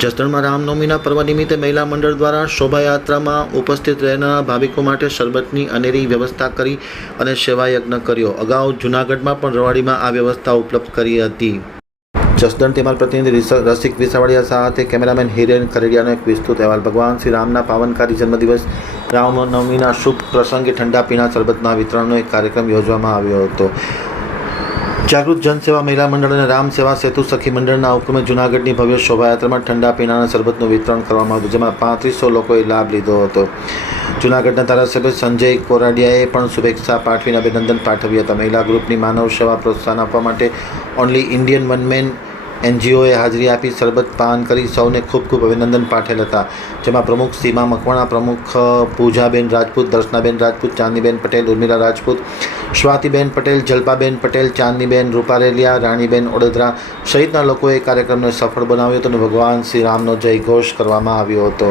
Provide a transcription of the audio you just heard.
જસદણમાં રામનવમીના પર્વ નિમિત્તે મહિલા મંડળ દ્વારા શોભાયાત્રામાં ઉપસ્થિત રહેનારા ભાવિકો માટે શરબતની અનેરી વ્યવસ્થા કરી અને સેવાયજ્ઞ કર્યો. અગાઉ જૂનાગઢમાં પણ રવાડીમાં આ વ્યવસ્થા ઉપલબ્ધ કરી હતી. જસદણ તેમાલ પ્રતિનિધિ રસિક વિસાવડિયા સાથે કેમેરામેન હિરેન ખરેડિયાનો એક વિસ્તૃત અહેવાલ. ભગવાન શ્રી રામના પાવનકારી જન્મદિવસ, રામનવમીના શુભ પ્રસંગે ઠંડા પીણા, શરબતના વિતરણનો એક કાર્યક્રમ યોજવામાં આવ્યો હતો. જાગૃત જનસેવા મહિલા મંડળ અને રામ સેવા સેતુ સખી મંડળના હુકમે જૂનાગઢની ભવ્ય શોભાયાત્રામાં ઠંડા પીણાના શરબતનું વિતરણ કરવામાં આવ્યું, જેમાં પાંત્રીસો લોકોએ લાભ લીધો હતો. જૂનાગઢના ધારાસભ્ય સંજય કોરાડિયાએ પણ શુભેચ્છા પાઠવીને અભિનંદન પાઠવ્યા હતા. મહિલા ગ્રુપની માનવ સેવા પ્રોત્સાહન આપવા માટે ઓનલી ઇન્ડિયન વનમેન એનજીઓએ હાજરી આપી શરબત પાન કરી. સૌને ખૂબ ખૂબ અભિનંદન પાઠેલ હતા. જેમાં પ્રમુખ સીમા મકવાણા, પ્રમુખ પૂજાબેન રાજપૂત, દર્શનાબેન રાજપૂત ચાંદનીબેન પટેલ, ઉર્મિલા રાજપૂત, સ્વાતિબેન પટેલ, જલ્પાબેન પટેલ ચાંદનીબેન રૂપારેલિયા, રાણીબેન ઓડદરા સહિતના લોકોએ કાર્યક્રમને સફળ બનાવ્યો હતો અને ભગવાન શ્રી રામનો જય ઘોષ કરવામાં આવ્યો હતો.